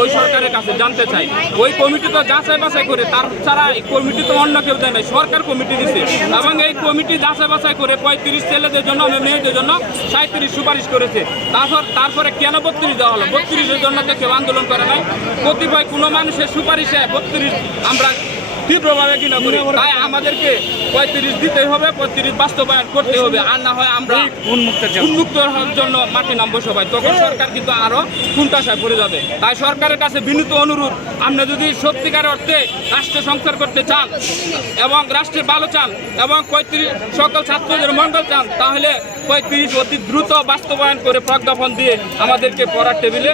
ওই সরকারের কাছে জানতে চাই। ওই কমিটি তো যাচাই বাছাই করে, তার ছাড়া এই কমিটি তো অন্য কেউ দেয় নাই, সরকার কমিটি দিছে। এবং এই কমিটি যাচাই বাছাই করে পঁয়ত্রিশ ছেলেদের জন্য মেয়েদের জন্য সাঁত্রিশ সুপারিশ করেছে। তারপর তারপরে কেন বত্রিশ দেওয়া হলো? বত্রিশের জন্য তো কেউ আন্দোলন করে নাই। কতিপয় কোনো মানুষের সুপারিশে বত্রিশ আমরা তীব্রভাবে কিনা করি। তাই আমাদেরকে পঁয়ত্রিশ দিতে হবে পঁয়ত্রিশ বাস্তবায়ন করতে হবে আর না হয় আমরা উন্মুক্ত হওয়ার জন্য মাটি নামবো সবাই। তখন সরকার কিন্তু আরও কুণ্ঠাসায় পড়ে যাবে। তাই সরকারের কাছে বিনীত অনুরোধ আপনি যদি সত্যিকার অর্থে রাষ্ট্র সংস্কার করতে চান এবং রাষ্ট্রের ভালো চান এবং পঁয়ত্রিশ সকল ছাত্রদের মঙ্গল চান তাহলে পঁয়ত্রিশ অতি দ্রুত বাস্তবায়ন করে প্রজ্ঞাপন দিয়ে আমাদেরকে পড়ার টেবিলে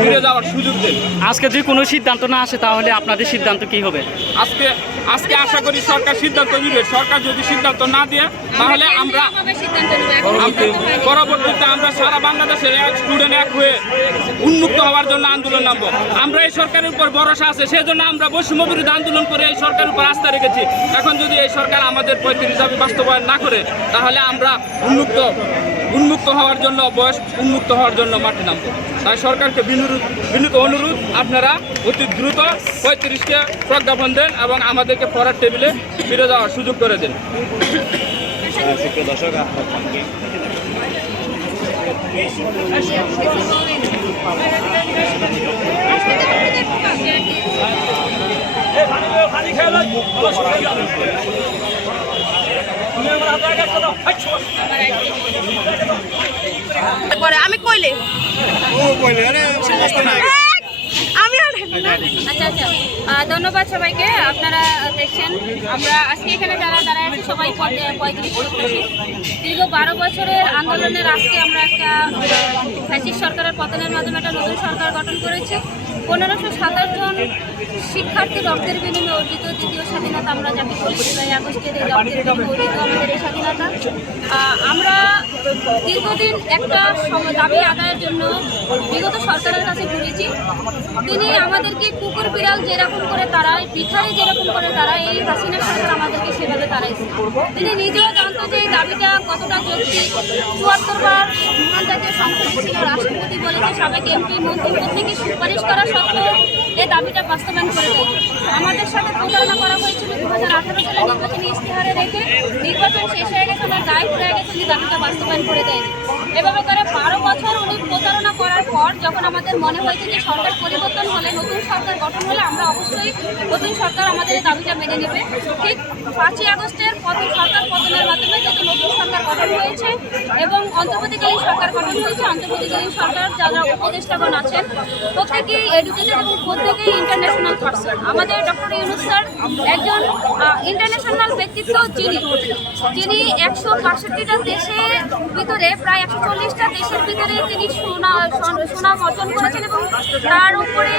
ফিরে যাওয়ার সুযোগ দেন। আজকে যদি কোনো সিদ্ধান্ত না আসে তাহলে আপনাদের সিদ্ধান্ত কি হবে? আজকে আজকে আশা করি সরকার সিদ্ধান্ত নিবে। সরকার যদি সিদ্ধান্ত না দিয়ে তাহলে আমরা পরবর্তীতে আমরা সারা বাংলাদেশের এক স্টুডেন্ট এক হয়ে উন্মুক্ত হওয়ার জন্য আন্দোলন নামবো। আমরা এই সরকারের উপর ভরসা আছে সেজন্য আমরা বৈষম্য বিরোধী আন্দোলন করে এই সরকারের উপর আস্থা রেখেছি। এখন যদি এই সরকার আমাদের পঁয়ত্রিশ দাবি বাস্তবায়ন না করে তাহলে আমরা উন্মুক্ত উন্মুক্ত হওয়ার জন্য, বয়স উন্মুক্ত হওয়ার জন্য মাঠে নামবো। তাই সরকারকে বিনীত অনুরোধ, আপনারা অতি দ্রুত পঁয়ত্রিশকে প্রজ্ঞাপন দেন এবং আমাদেরকে পড়ার টেবিলে ফিরে যাওয়ার সুযোগ করে দেন। আপনার পরে আমি কইলে? আমি আচ্ছা আচ্ছা। ধন্যবাদ সবাইকে। আপনারা দেখছেন আমরা আজকে এখানে যারা যারা আছি সবাই পঁয়- পঁয়ত্রিশ দীর্ঘ বারো বছরের আন্দোলনের আজকে আমরা একটা ফ্যাসিস সরকারের পতনের মাধ্যমে একটা নতুন সরকার গঠন করেছে। পনেরোশো সাতাশ জন শিক্ষার্থী রক্তের বিনিময়ে অর্জিত দ্বিতীয় স্বাধীনতা আমরা যাকে বলি জুলাই আগস্টের এই রক্তের অর্জিত আমাদের এই স্বাধীনতা। আমরা দীর্ঘদিন একটা দাবি আদায়ের জন্য বিগত সরকারের কাছে ঘুরেছি। তিনি আমাদেরকে কুকুর বিড়াল যেরকম করে তারা ভিখারি যেরকম করে তারা এই হাসিনা সরকার আমাদেরকে সেভাবে তিনি নিজেও জানতো যে দাবিটা কতটা যৌক্তিক চুয়াত্তর বার মহান জাতীয় সংসদে ছিল, রাষ্ট্রপতি বলেছে সাবেক এমপি মন্ত্রী প্রত্যেকে সুপারিশ করা সত্ত্বেও এই দাবিটা বাস্তবায়ন করে দেয় আমাদের সাথে প্রতারণা করা হয়েছিল দু হাজার আঠারো সালে নির্বাচনী ইস্তেহারে রেখে। নির্বাচন শেষ হয়ে গেছে, আমার দায় হয়ে গেছে, উনি দাবিটা বাস্তবায়ন করে দেয় এভাবে করে বারো বছর উনি প্রতারণা করার পর যখন আমাদের মনে হয়েছে যে সরকার পরিবর্তন হলে সরকার গঠন হলে আমরা অবশ্যই নতুন সরকার আমাদের দাবিটা মেনে নেবে। ঠিক পাঁচই আগস্টের প্রথম সরকার পতনের মাধ্যমে যেহেতু নতুন সরকার গঠন হয়েছে এবং অন্তর্বর্তীকালীন সরকার গঠন হয়েছে। অন্তর্বর্তীকালীন সরকার যারা উপদেষ্টাগণ আছেন, প্রত্যেকেই এডুকেটেড এবং প্রত্যেকেই ইন্টারন্যাশনাল পার্সন আমাদের ডক্টর ইউনুস স্যার একজন ইন্টারন্যাশনাল ব্যক্তিত্ব যিনি। যিনি একশো বাষট্টিটা দেশের ভিতরে, প্রায় একশো চল্লিশটা দেশের ভিতরে তিনি সুনা সুনাম অর্জন করেছেন এবং তার উপরে